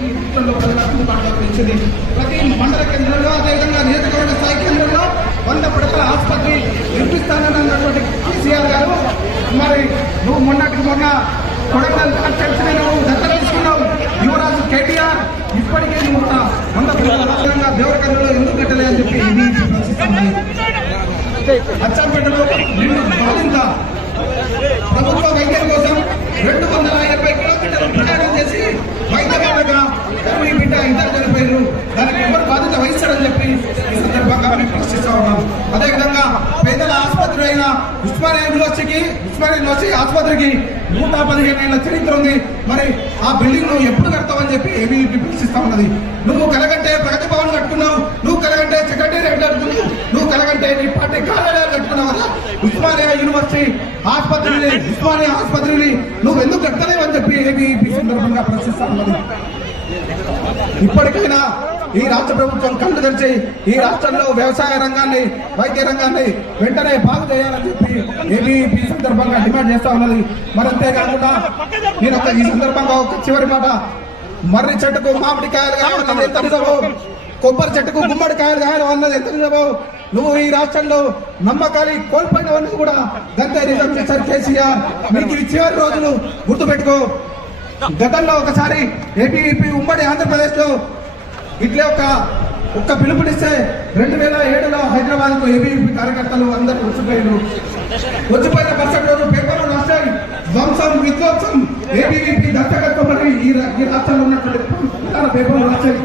ఈ దృష్టిలో ప్రజలకు వచ్చింది ప్రతి మండల కేంద్రంలో అదేవిధంగా నియోజకవర్గ స్థాయి కేంద్రంలో వంద పడకల ఆసుపత్రి నిర్మిస్తానన్నటువంటి కేసీఆర్ గారు మరి నువ్వు మొన్నటికి మొన్న కొడంగల్ కాన్స్టిట్యూన్సీ నువ్వు దత్తత తీసుకున్నావు. యువరాజు కేటీఆర్ ఇప్పటికే నువ్వు ఒక వంద పడకల దేవరకంలో ఎందుకు కట్టలే చెప్పి ఇది అచ్చంపేటలో ప్రభుత్వ వైద్యం కోసం చనిపోయారు దానికి ఎవరు బాధ్యత వహిస్తాడని చెప్పి ఈ సందర్భంగా మేము ప్రశ్నిస్తా ఉన్నాం. అదేవిధంగా పేదల ఆసుపత్రి అయిన ఉస్మానియా యూనివర్సిటీకి ఉస్మానియా యూనివర్సిటీ ఆసుపత్రికి నూట పదిహేను ఏళ్ళ చరిత్ర ఉంది. మరి ఆ బిల్డింగ్ నువ్వు ఎప్పుడు కడతావని చెప్పి ఏబీవీపీ ప్రశ్నిస్తా ఉన్నది. నువ్వు కలగంటే ప్రగతి భవన్ కట్టుకున్నావు నువ్వు కలగంటే సెక్రటేరియట్ కట్టుకున్నావు నువ్వు కలగంటే నీ పార్టీ కార్యాలయాలు కట్టుకున్నావు కదా. ఉస్మానియా యూనివర్సిటీ ఆసుపత్రిని ఉస్మానియా ఆసుపత్రిని నువ్వు ఎందుకు కట్టలేవు అని చెప్పి ఏబీవీపీ సందర్భంగా ప్రశ్నిస్తా ఉన్నది. ఇప్పటికైనా ఈ రాష్ట్ర ప్రభుత్వం కళ్ళు తెరిచి ఈ రాష్ట్రంలో వ్యవసాయ రంగాన్ని వైద్య రంగాన్ని వెంటనే బాగు చేయాలని చెప్పి ఏబీపీ సందర్భంగా డిమాండ్ చేస్తా ఉన్నది. మరి అంతేకాకుండా నేను ఒక ఈ సందర్భంగా ఒక చివరి మాట. మర్రి చెట్టుకు మామిడికాయలు కావాలన్నది ఎంత నిజమో? కొబ్బరి చెట్టుకు గుమ్మడికాయలు కాయడం అన్నది ఎంత నిజమో? నువ్వు ఈ రాష్ట్రంలో నమ్మకాలు కోల్పోయిన వాళ్ళని కూడా గంతే నిజం చేశారు కేసీఆర్ మీకు ఈ చివరి రోజులు గుర్తుపెట్టుకో. గతంలో ఒకసారి ఏపీ ఉమ్మడి ఆంధ్రప్రదేశ్లో ఇట్లే ఒక ఒక్క పిలుపునిస్తే రెండు వేల ఏడులో హైదరాబాద్కు ఏబీవీపీ కార్యకర్తలు అందరూ వచ్చిపోయారు వచ్చిపోయిన మరుసటి రోజు పేపర్లు రాశాయి ధ్వంసం విధ్వంసం ఏబీవీపీ దర్శకత్వం అని ఈ రాష్ట్రంలో ఉన్నటువంటి ప్రధాన పేపర్లు రాశాయి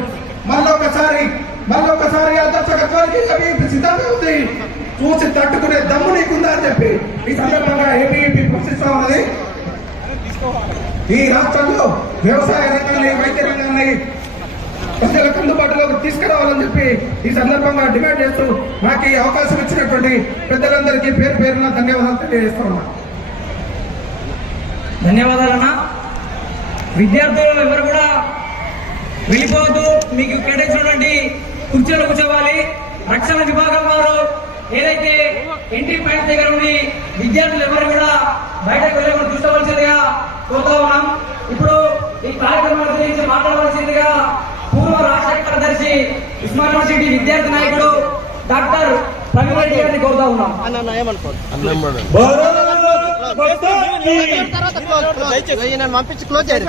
మళ్ళీ ఒకసారి మళ్ళీ ఒకసారి ఆ దర్శకత్వానికి ఏబీవీపీ సిద్ధంగా ఉంది. చూసి తట్టుకునే దమ్ము నీకుందా అని చెప్పి ఈ సందర్భంగా ఏబీవీపీ ప్రశ్నిస్తా ఉన్నది. ఈ రాష్ట్రంలో వ్యవసాయ రంగాన్ని వైద్య రంగాన్ని ప్రజలకు అందుబాటులోకి తీసుకురావాలని చెప్పి ఈ సందర్భంగా డిమాండ్ చేస్తూ నాకు ఈ అవకాశం ఇచ్చినటువంటి పెద్దలందరికీ పేరు పేరున ధన్యవాదాలు తెలియజేస్తున్నా ధన్యవాదాలన్నా. విద్యార్థులు ఎవరు కూడా వెళ్ళిపోవద్దు. మీకు కేటాయించినటువంటి కుర్చీలు కూర్చోవాలి. రక్షణ విభాగం వారు ఏదైతే ఎంట్రీ పాయింట్ దగ్గర ఉండి విద్యార్థులు ఎవరు కూడా బయటకు వెళ్ళకుండా చూసుకోవాల్సిందిగా కోరుతా ఉన్నాం. ఇప్పుడు ఈ కార్యక్రమాల గురించి మాట్లాడవలసిందిగా పూర్వ రాష్ట్ర కార్యదర్శి ఉస్మాన్ యూనివర్సిటీ విద్యార్థి నాయకుడు డాక్టర్ ప్రవీణ్ రెడ్డి గారిని కోరుతా ఉన్నాం. తర్వాత క్లోజ్ చేయండి. నేను పంపించి క్లోజ్ చేయండి